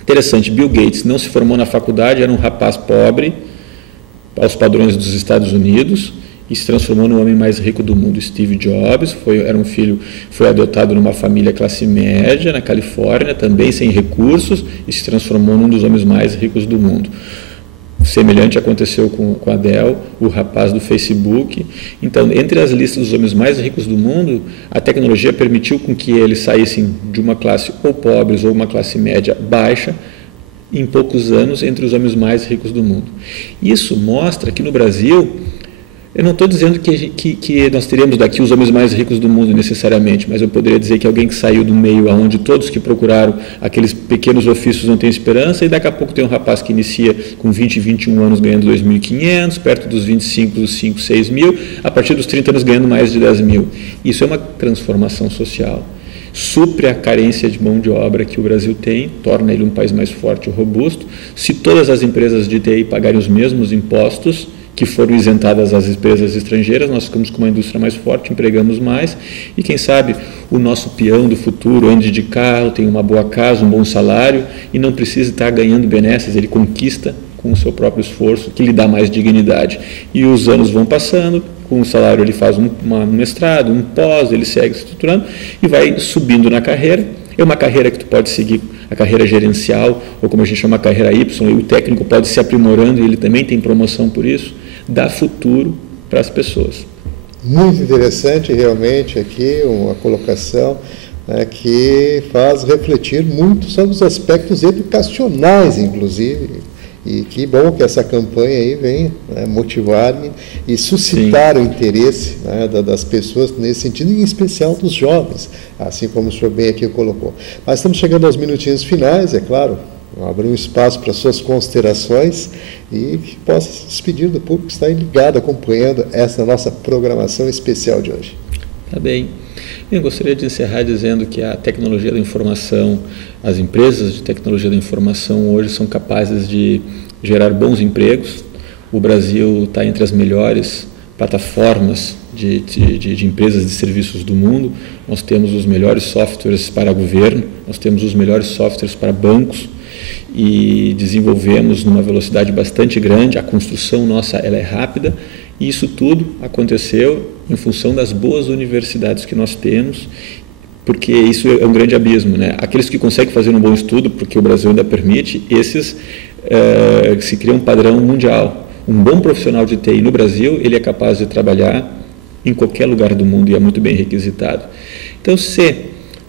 Interessante, Bill Gates não se formou na faculdade, era um rapaz pobre, aos padrões dos Estados Unidos, e se transformou no homem mais rico do mundo. Steve Jobs foi adotado numa família classe média, na Califórnia, também sem recursos, e se transformou num dos homens mais ricos do mundo. Semelhante aconteceu com Adele, o rapaz do Facebook. Então, entre as listas dos homens mais ricos do mundo, a tecnologia permitiu com que eles saíssem de uma classe ou pobres ou uma classe média baixa em poucos anos entre os homens mais ricos do mundo. Isso mostra que no Brasil, eu não estou dizendo que nós teremos daqui os homens mais ricos do mundo necessariamente, mas eu poderia dizer que alguém que saiu do meio onde todos que procuraram aqueles pequenos ofícios não têm esperança, e daqui a pouco tem um rapaz que inicia com 20, 21 anos ganhando 2.500, perto dos 25, dos 5, 6 mil, a partir dos 30 anos ganhando mais de 10 mil. Isso é uma transformação social. Supre a carência de mão de obra que o Brasil tem, torna ele um país mais forte e robusto. Se todas as empresas de TI pagarem os mesmos impostos que foram isentadas às empresas estrangeiras, nós ficamos com uma indústria mais forte, empregamos mais, e quem sabe o nosso peão do futuro ande de carro, tenha uma boa casa, um bom salário, e não precisa estar ganhando benesses, ele conquista com o seu próprio esforço, que lhe dá mais dignidade. E os anos vão passando, com o salário ele faz um mestrado, um pós, ele segue estruturando e vai subindo na carreira. É uma carreira que tu pode seguir, a carreira gerencial, ou como a gente chama, a carreira Y, e o técnico pode se aprimorando e ele também tem promoção por isso, dá futuro para as pessoas. Muito interessante realmente aqui uma colocação, né, que faz refletir muito sobre os aspectos educacionais, inclusive. E que bom que essa campanha aí vem, né, motivar e suscitar o interesse, né, das pessoas nesse sentido, em especial dos jovens, assim como o senhor bem aqui colocou. Mas estamos chegando aos minutinhos finais, é claro, abrir um espaço para suas considerações e que possa se despedir do público que está aí ligado, acompanhando essa nossa programação especial de hoje. Tá bem. Eu gostaria de encerrar dizendo que a tecnologia da informação, as empresas de tecnologia da informação hoje são capazes de gerar bons empregos. O Brasil está entre as melhores plataformas de empresas de serviços do mundo. Nós temos os melhores softwares para governo, nós temos os melhores softwares para bancos e desenvolvemos numa velocidade bastante grande. A construção nossa ela é rápida. E isso tudo aconteceu em função das boas universidades que nós temos, porque isso é um grande abismo, né? Aqueles que conseguem fazer um bom estudo, porque o Brasil ainda permite, esses se cria um padrão mundial. Um bom profissional de TI no Brasil, ele é capaz de trabalhar em qualquer lugar do mundo e é muito bem requisitado. Então, se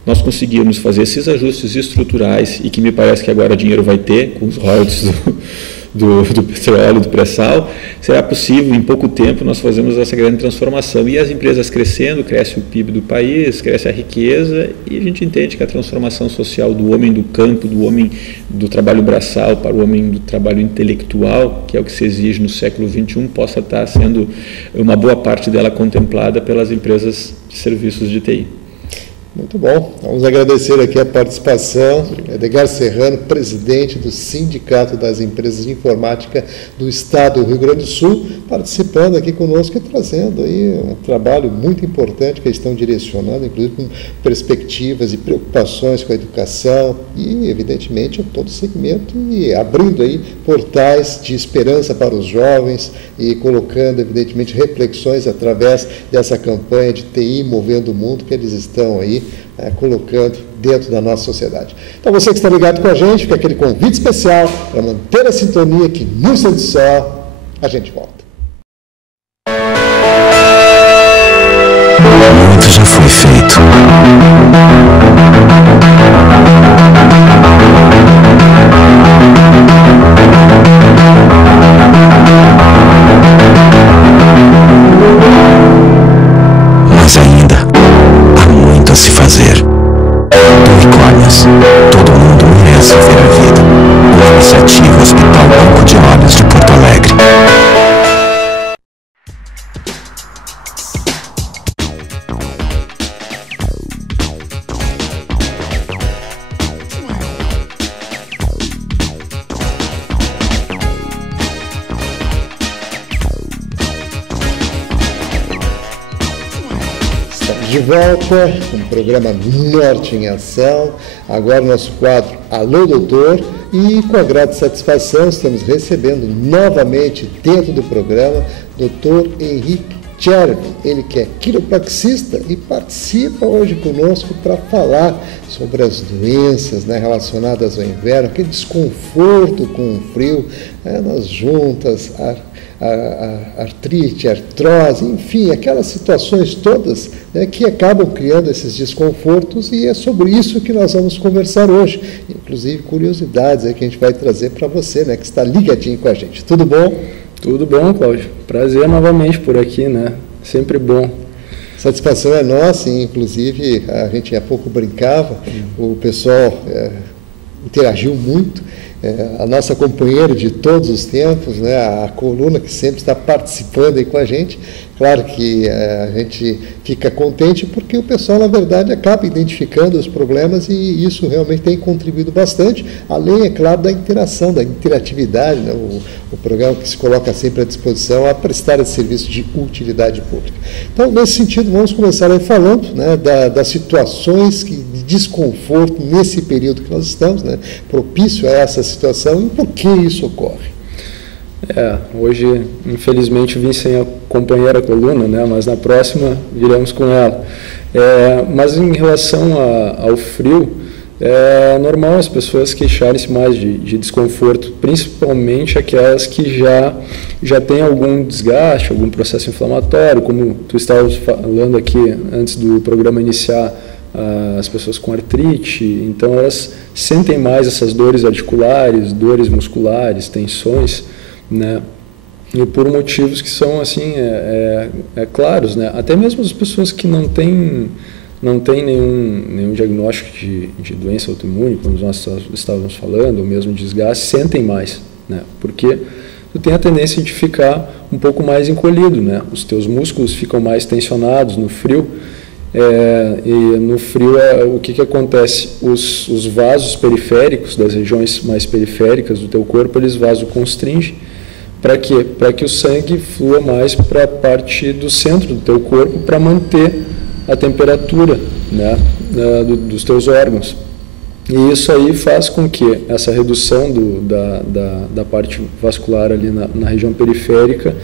nós conseguirmos fazer esses ajustes estruturais, e que me parece que agora o dinheiro vai ter, com os royalties do petróleo, do pré-sal, será possível, em pouco tempo, nós fazermos essa grande transformação. E as empresas crescendo, cresce o PIB do país, cresce a riqueza, e a gente entende que a transformação social do homem do campo, do homem do trabalho braçal para o homem do trabalho intelectual, que é o que se exige no século XXI, possa estar sendo uma boa parte dela contemplada pelas empresas de serviços de TI. Muito bom. Vamos agradecer aqui a participação de Edgar Serrano, presidente do Sindicato das Empresas de Informática do Estado do Rio Grande do Sul, participando aqui conosco e trazendo aí um trabalho muito importante que eles estão direcionando, inclusive com perspectivas e preocupações com a educação e, evidentemente, todo o segmento e abrindo aí portais de esperança para os jovens e colocando, evidentemente, reflexões através dessa campanha de TI movendo o mundo que eles estão aí colocando dentro da nossa sociedade. Então, você que está ligado com a gente, fica aquele convite especial para manter a sintonia, que no instante só a gente volta. Muito já foi feito. Mas ainda há muito a se fazer. Unicórnios. Todo mundo merece ver a vida. Uma iniciativa Hospital Banco de Olhos de Porto Alegre. De volta com o programa Norte em Ação, agora o nosso quadro Alô Doutor, e com a grande satisfação estamos recebendo novamente dentro do programa Dr. Henrique Jeremy, ele que é quiropraxista e participa hoje conosco para falar sobre as doenças, né, relacionadas ao inverno, aquele desconforto com o frio, nas juntas, artrite, artrose, enfim, aquelas situações todas, né, que acabam criando esses desconfortos, e é sobre isso que nós vamos conversar hoje, inclusive curiosidades aí que a gente vai trazer para você, né, que está ligadinho com a gente. Tudo bom? Tudo bom, Cláudio. Prazer novamente por aqui, né? Sempre bom. Satisfação é nossa, e inclusive a gente há pouco brincava, o pessoal interagiu muito, a nossa companheira de todos os tempos, né, a coluna que sempre está participando aí com a gente. Claro que a gente fica contente porque o pessoal, na verdade, acaba identificando os problemas, e isso realmente tem contribuído bastante, além, é claro, da interação, da interatividade, né, o programa que se coloca sempre à disposição a prestar esse serviço de utilidade pública. Então, nesse sentido, vamos começar aí falando, né, das situações de desconforto nesse período que nós estamos, né, propício a essa situação, e por que isso ocorre. Hoje, infelizmente, vim sem a companheira coluna, né, mas na próxima viremos com ela. Mas em relação ao frio, é normal as pessoas queixarem-se mais de desconforto, principalmente aquelas que já têm algum desgaste, algum processo inflamatório, como tu estavas falando aqui antes do programa iniciar, as pessoas com artrite, então elas sentem mais essas dores articulares, dores musculares, tensões, né? E por motivos que são assim claros, né? Até mesmo as pessoas que não têm nenhum diagnóstico de doença autoimune, como nós estávamos falando, ou mesmo desgaste, sentem mais, né? Porque tu tem a tendência de ficar um pouco mais encolhido, né? Os teus músculos ficam mais tensionados no frio, e no frio o que acontece? Os vasos periféricos, das regiões mais periféricas do teu corpo, eles vasoconstringem. Para quê? Para que o sangue flua mais para a parte do centro do teu corpo, para manter a temperatura, né, dos teus órgãos. E isso aí faz com que essa redução da parte vascular ali na região periférica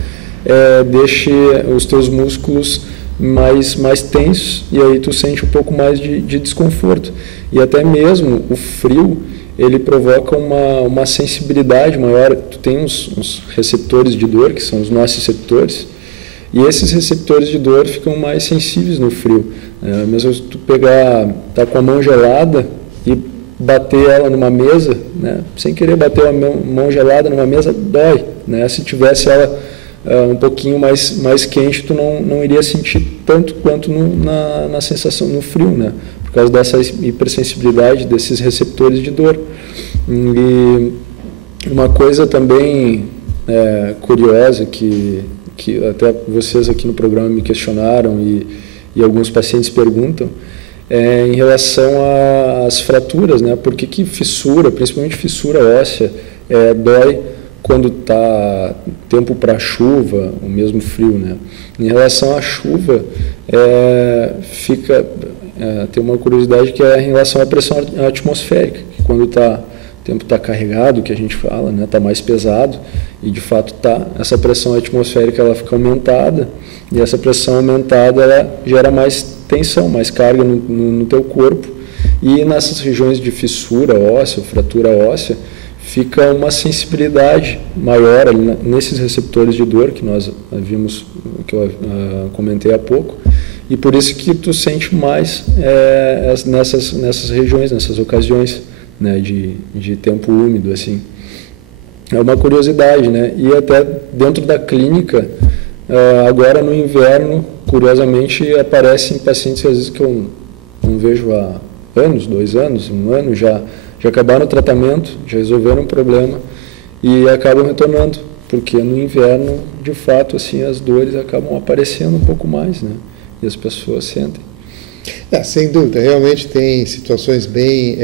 deixe os teus músculos mais tensos, e aí tu sente um pouco mais de desconforto. E até mesmo o frio, ele provoca uma sensibilidade maior. Tu tem uns receptores de dor, que são os nociceptores, e esses receptores de dor ficam mais sensíveis no frio. Mesmo se tu tá com a mão gelada e bater ela numa mesa, né, sem querer bater a mão gelada numa mesa, dói, né? Se tivesse ela um pouquinho mais quente, tu não iria sentir tanto quanto na sensação no frio, né? Por causa dessa hipersensibilidade desses receptores de dor. E uma coisa também curiosa que até vocês aqui no programa me questionaram, e alguns pacientes perguntam, em relação às fraturas, né? Por que fissura, principalmente fissura óssea, dói quando está tempo para chuva, o mesmo frio, né? Em relação à chuva, tem uma curiosidade que é em relação à pressão atmosférica, que quando o tempo está carregado, que a gente fala, né, está mais pesado, e de fato essa pressão atmosférica ela fica aumentada, e essa pressão aumentada ela gera mais tensão, mais carga no teu corpo, e nessas regiões de fissura óssea, fratura óssea, fica uma sensibilidade maior ali nesses receptores de dor que nós vimos, que eu comentei há pouco, e por isso que tu sente mais nessas regiões, nessas ocasiões, né, de tempo úmido, assim. É uma curiosidade, né? E até dentro da clínica, agora no inverno, curiosamente, aparecem pacientes às vezes que eu não vejo há anos, 2 anos, 1 ano, já acabaram o tratamento, já resolveram o problema e acabam retornando, porque no inverno, de fato, assim, as dores acabam aparecendo um pouco mais, né? E as pessoas sentem. Sem dúvida, realmente tem situações bem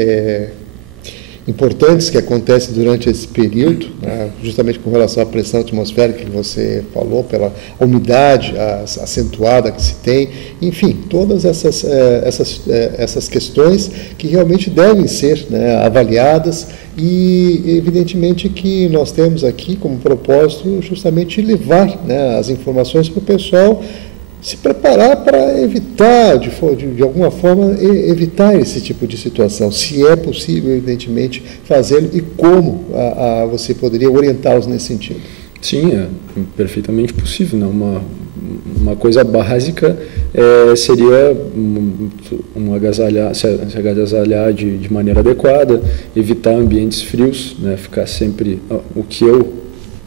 importantes que acontecem durante esse período, né, justamente com relação à pressão atmosférica que você falou, pela umidade acentuada que se tem, enfim, todas essas questões que realmente devem ser, né, avaliadas, e evidentemente que nós temos aqui como propósito justamente levar, né, as informações para o pessoal se preparar para evitar, de alguma forma, evitar esse tipo de situação, se é possível, evidentemente, fazê-lo e como você poderia orientá-los nesse sentido. Sim, é perfeitamente possível, né? Uma coisa básica seria se agasalhar de maneira adequada, evitar ambientes frios, né? Ficar sempre... O que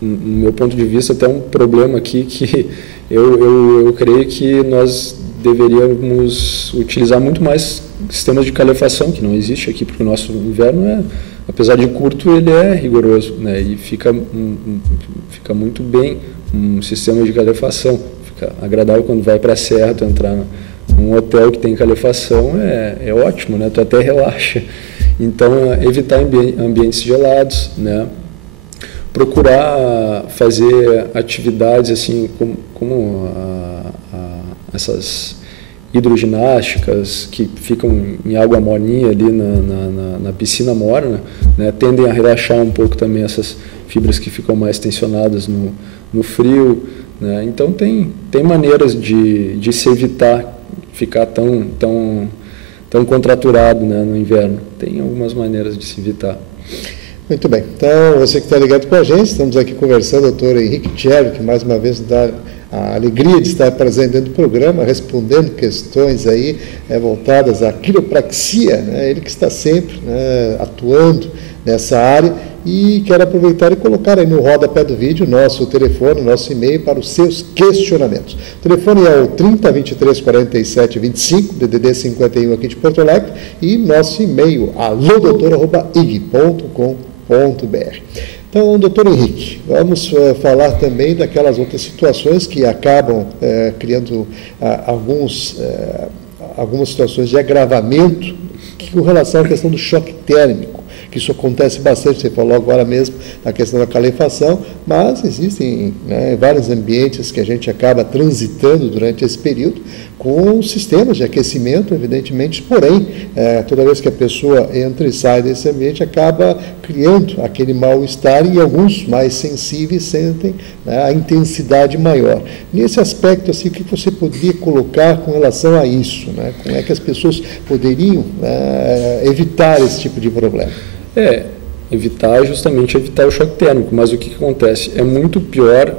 no meu ponto de vista, até um problema aqui que eu creio que nós deveríamos utilizar muito mais sistemas de calefação, que não existe aqui, porque o nosso inverno, apesar de curto, ele é rigoroso, né? E fica muito bem um sistema de calefação. Fica agradável quando vai para a serra, tu entrar num hotel que tem calefação, é ótimo, né? Tu até relaxa. Então, evitar ambientes gelados, né? Procurar fazer atividades assim como essas hidroginásticas que ficam em água morninha ali na piscina morna, né, tendem a relaxar um pouco também essas fibras que ficam mais tensionadas no frio, né. Então tem maneiras de se evitar ficar tão contraturado, né, no inverno. Tem algumas maneiras de se evitar. Muito bem, então você que está ligado com a gente, estamos aqui conversando, doutor Henrique Thierry, que mais uma vez nos dá a alegria de estar presente dentro do programa, respondendo questões aí voltadas à quiropraxia, né? Ele que está sempre, né, atuando nessa área, e quero aproveitar e colocar aí no rodapé do vídeo nosso telefone, nosso e-mail para os seus questionamentos. O telefone é o 30 23 47 25, DDD 51 aqui de Porto Alegre, e nosso e-mail alodoutor@ig.com.br. Então, doutor Henrique, vamos falar também daquelas outras situações que acabam criando algumas situações de agravamento com relação à questão do choque térmico, que isso acontece bastante, você falou agora mesmo na questão da calefação, mas existem, né, vários ambientes que a gente acaba transitando durante esse período com sistemas de aquecimento, evidentemente, porém, toda vez que a pessoa entra e sai desse ambiente, acaba criando aquele mal-estar, e alguns mais sensíveis sentem, né, a intensidade maior. Nesse aspecto, assim, o que você poderia colocar com relação a isso, né? Como é que as pessoas poderiam evitar esse tipo de problema? Evitar o choque térmico, mas o que acontece? É muito pior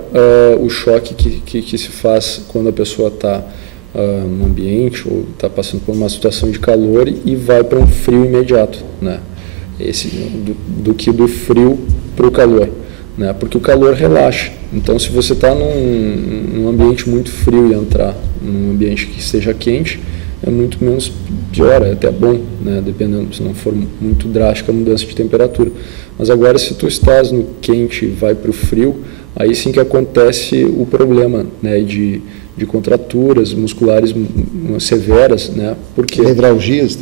o choque que se faz quando a pessoa está no ambiente ou está passando por uma situação de calor e vai para um frio imediato, né? Do que do frio para o calor, né? Porque o calor relaxa. Então, se você está num ambiente muito frio e entrar num ambiente que esteja quente, é muito menos pior, é até bom, né? Dependendo, se não for muito drástica a mudança de temperatura. Mas agora, se tu estás no quente e vai para o frio, aí sim que acontece o problema, né, de contraturas musculares severas, né? Porque nevralgias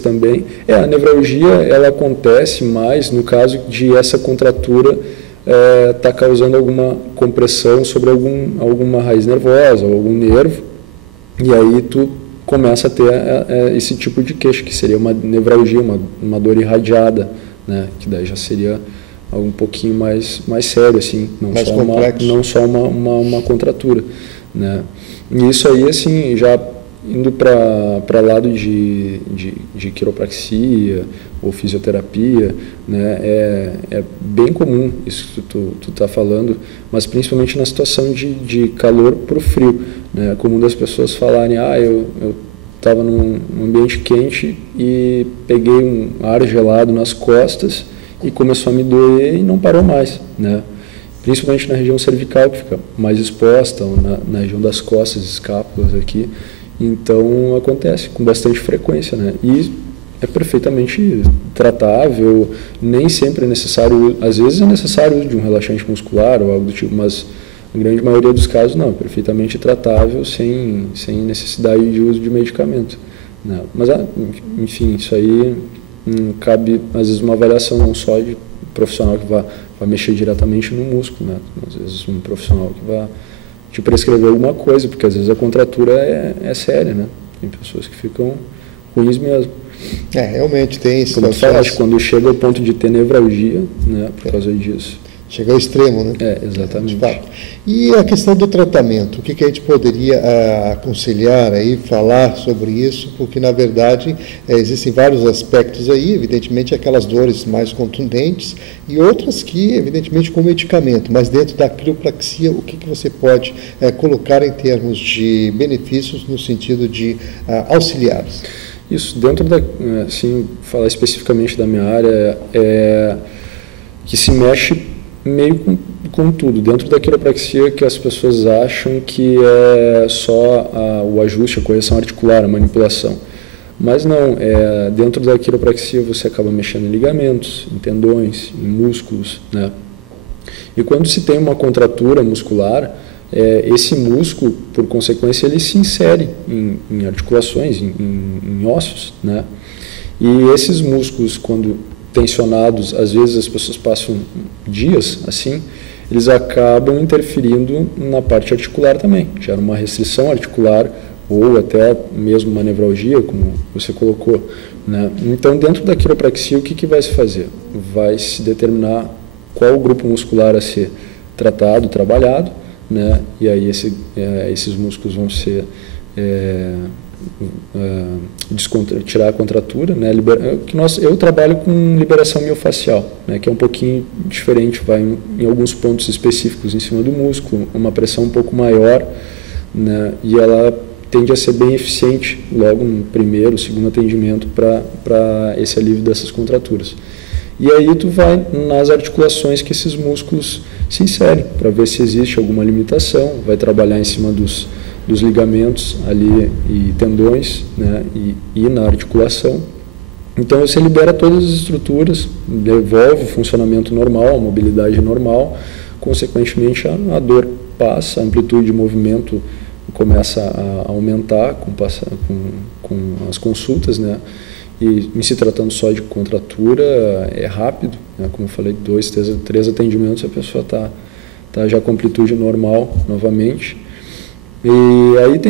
também. A nevralgia, ela acontece mais no caso de essa contratura tá causando alguma compressão sobre alguma raiz nervosa ou algum nervo, e aí tu começa a ter esse tipo de queixa, que seria uma nevralgia, uma dor irradiada, né? Que daí já seria algo um pouquinho mais sério, assim, não só uma contratura, né? E isso aí, assim, já indo para lado de quiropraxia ou fisioterapia, né, é bem comum isso que tu está falando, mas principalmente na situação de calor para o frio, né? É comum das pessoas falarem, eu estava num ambiente quente e peguei um ar gelado nas costas e começou a me doer e não parou mais, né? Principalmente na região cervical, que fica mais exposta, ou na região das costas, escápulas aqui. Então, acontece com bastante frequência, né? E é perfeitamente tratável, nem sempre é necessário, às vezes é necessário o uso de um relaxante muscular ou algo do tipo, mas na grande maioria dos casos não, é perfeitamente tratável, sem necessidade de uso de medicamento, né? Mas, enfim, isso aí cabe, às vezes, uma avaliação não só de profissional que vai mexer diretamente no músculo, né? Às vezes um profissional que vai te prescrever alguma coisa, porque às vezes a contratura é séria, né? Tem pessoas que ficam ruins mesmo. Realmente tem situações... Como tu falaste, quando chega ao ponto de ter nevralgia, né, por causa disso. Chega ao extremo, né? Exatamente. De fato. E a questão do tratamento, o que a gente poderia aconselhar aí, falar sobre isso, porque na verdade existem vários aspectos aí, evidentemente aquelas dores mais contundentes e outras que evidentemente com medicamento, mas dentro da quiropraxia o que você pode colocar em termos de benefícios no sentido de auxiliares? Isso, dentro da, assim, falar especificamente da minha área, que se mexe meio com tudo. Dentro da quiropraxia, que as pessoas acham que é só o ajuste, a correção articular, a manipulação. Mas não, dentro da quiropraxia você acaba mexendo em ligamentos, em tendões, em músculos, né? E quando se tem uma contratura muscular, esse músculo, por consequência, ele se insere em articulações, em ossos, né? E esses músculos, quando tensionados, às vezes as pessoas passam dias assim, eles acabam interferindo na parte articular também, gera uma restrição articular ou até mesmo uma nevralgia, como você colocou, né? Então, dentro da quiropraxia, o que vai se fazer? Vai se determinar qual o grupo muscular a ser tratado, trabalhado, né? E aí esses músculos vão ser tirar a contratura, né? Eu trabalho com liberação miofascial, né? Que é um pouquinho diferente, vai em alguns pontos específicos em cima do músculo, uma pressão um pouco maior, né? E ela tende a ser bem eficiente logo no primeiro, segundo atendimento para esse alívio dessas contraturas. E aí tu vai nas articulações que esses músculos se inserem, para ver se existe alguma limitação, vai trabalhar em cima dos ligamentos ali e tendões, né, e na articulação. Então você libera todas as estruturas, devolve o funcionamento normal, a mobilidade normal, consequentemente a dor passa, a amplitude de movimento começa a aumentar com as consultas, né? E em se tratando só de contratura, é rápido, né? Como eu falei, 2, 3 atendimentos, a pessoa tá já com amplitude normal novamente. E aí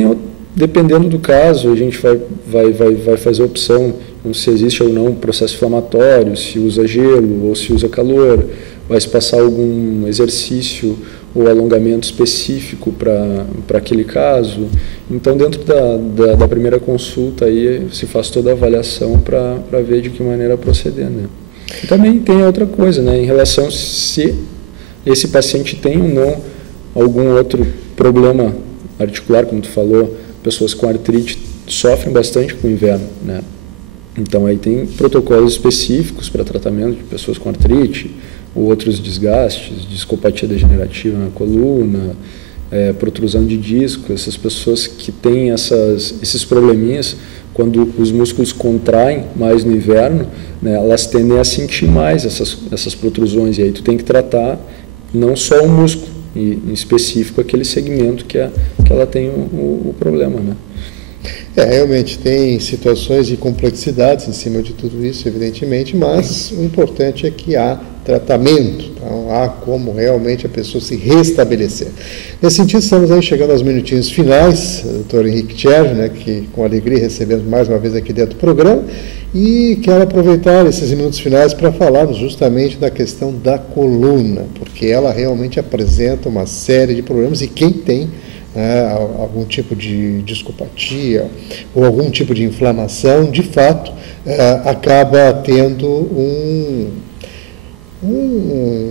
dependendo do caso, a gente vai fazer a opção se existe ou não um processo inflamatório, se usa gelo ou se usa calor, vai se passar algum exercício ou alongamento específico para aquele caso. Então, dentro da primeira consulta, aí se faz toda a avaliação para ver de que maneira proceder, né? E também tem outra coisa, né, em relação se esse paciente tem ou não algum outro problema articular, como tu falou, pessoas com artrite sofrem bastante com o inverno, né? Então, aí tem protocolos específicos para tratamento de pessoas com artrite, ou outros desgastes, discopatia degenerativa na coluna, protrusão de disco. Essas pessoas que têm esses probleminhas, quando os músculos contraem mais no inverno, né, elas tendem a sentir mais essas protrusões, e aí tu tem que tratar não só o músculo, em específico aquele segmento que ela tem o problema, né? Realmente tem situações e complexidades em cima de tudo isso, evidentemente, mas o importante é que há tratamento, então há como realmente a pessoa se restabelecer. Nesse sentido, estamos aí chegando aos minutinhos finais, Dr. Henrique Tcherv, né, que com alegria recebemos mais uma vez aqui dentro do programa, e quero aproveitar esses minutos finais para falarmos justamente da questão da coluna, porque ela realmente apresenta uma série de problemas, e quem tem algum tipo de discopatia ou algum tipo de inflamação, de fato, acaba tendo um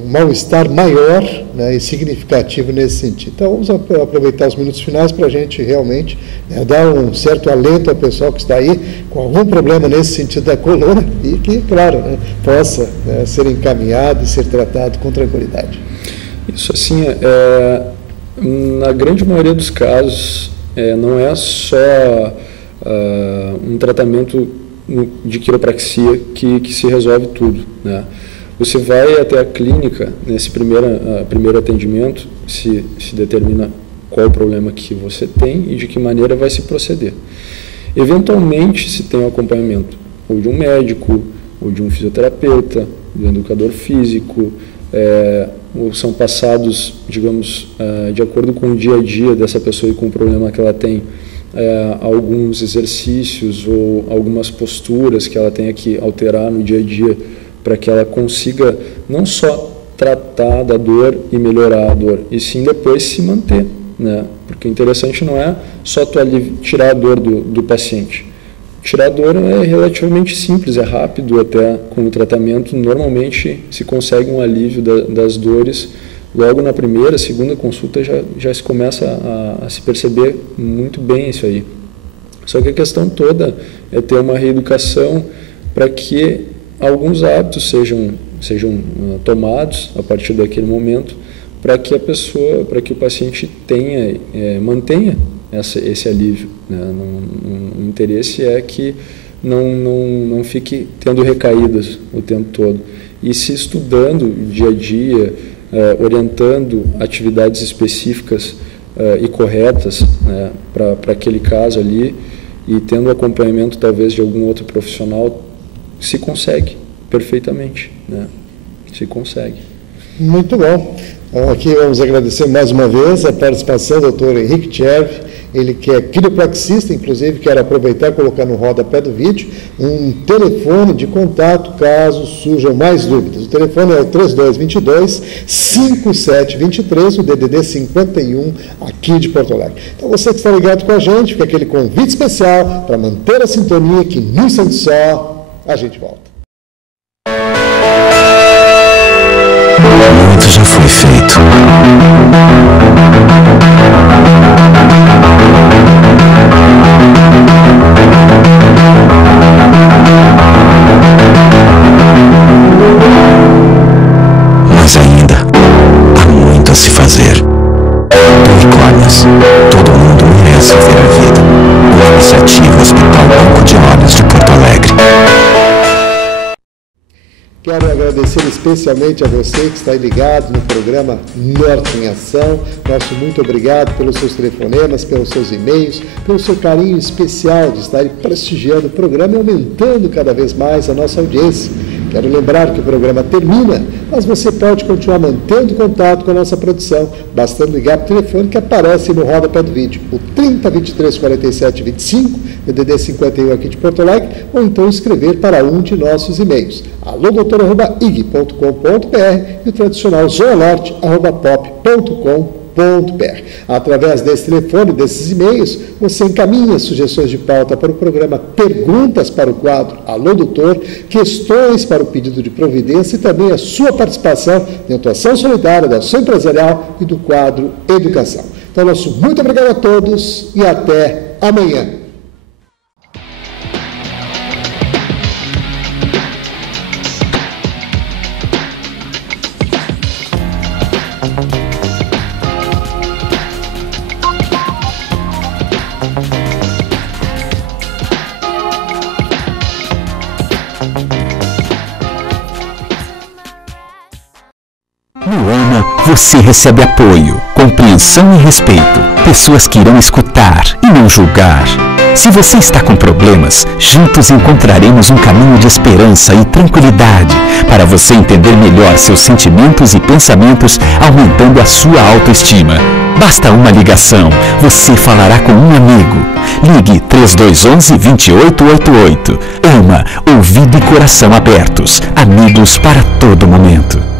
mal-estar maior, né, e significativo nesse sentido. Então, vamos aproveitar os minutos finais para a gente realmente dar um certo alento ao pessoal que está aí com algum problema nesse sentido da coluna e que, claro, né, possa ser encaminhado e ser tratado com tranquilidade. Isso, assim, na grande maioria dos casos, não é só um tratamento de quiropraxia que se resolve tudo, né? Você vai até a clínica, nesse primeiro atendimento, se determina qual o problema que você tem e de que maneira vai se proceder. Eventualmente, se tem um acompanhamento ou de um médico, ou de um fisioterapeuta, do educador físico, ou são passados, digamos, de acordo com o dia a dia dessa pessoa e com o problema que ela tem, alguns exercícios ou algumas posturas que ela tenha que alterar no dia a dia para que ela consiga não só tratar da dor e melhorar a dor, e sim depois se manter, né? Porque o interessante não é só tirar a dor do paciente. Tirar a dor é relativamente simples, é rápido até com o tratamento. Normalmente se consegue um alívio das dores logo na primeira, segunda consulta já se começa a se perceber muito bem isso aí. Só que a questão toda é ter uma reeducação para que alguns hábitos sejam tomados a partir daquele momento, para que o paciente mantenha esse alívio, né? O interesse é que não fique tendo recaídas o tempo todo, e se estudando dia a dia, orientando atividades específicas e corretas, né, para aquele caso ali, e tendo acompanhamento talvez de algum outro profissional, se consegue perfeitamente, né? Se consegue. Muito bom. Então, aqui vamos agradecer mais uma vez a participação do Dr. Henrique Tcherv, ele que é quiropraxista, inclusive quero aproveitar e colocar no rodapé do vídeo um telefone de contato caso surjam mais dúvidas. O telefone é o 3222-5723, o DDD 51 aqui de Porto Alegre. Então você que está ligado com a gente, fica aquele convite especial para manter a sintonia, que num instante só a gente volta. Muito já foi feito. Mas ainda há muito a se fazer. Percólias. Todo mundo merece ver a vida. Uma iniciativa Hospital Banco de Olhos de Porto Alegre. Quero agradecer especialmente a você que está ligado no programa Norte em Ação. Nosso muito obrigado pelos seus telefonemas, pelos seus e-mails, pelo seu carinho especial de estar prestigiando o programa e aumentando cada vez mais a nossa audiência. Quero lembrar que o programa termina, mas você pode continuar mantendo contato com a nossa produção, bastando ligar para o telefone que aparece no rodapé do vídeo, o 30 23 47 25, DDD 51 aqui de Porto Alegre, ou então escrever para um de nossos e-mails, alodoutor@ig.com.br e o tradicional zoanorte@pop.com.br. Através desse telefone, desses e-mails, você encaminha sugestões de pauta para o programa, perguntas para o quadro Alô Doutor, questões para o pedido de providência e também a sua participação dentro da ação solidária, da ação empresarial e do quadro Educação. Então, nosso muito obrigado a todos e até amanhã. Você recebe apoio, compreensão e respeito, pessoas que irão escutar e não julgar. Se você está com problemas, juntos encontraremos um caminho de esperança e tranquilidade para você entender melhor seus sentimentos e pensamentos, aumentando a sua autoestima. Basta uma ligação, você falará com um amigo. Ligue 3211-2888. Ama, ouvido e coração abertos, amigos para todo momento.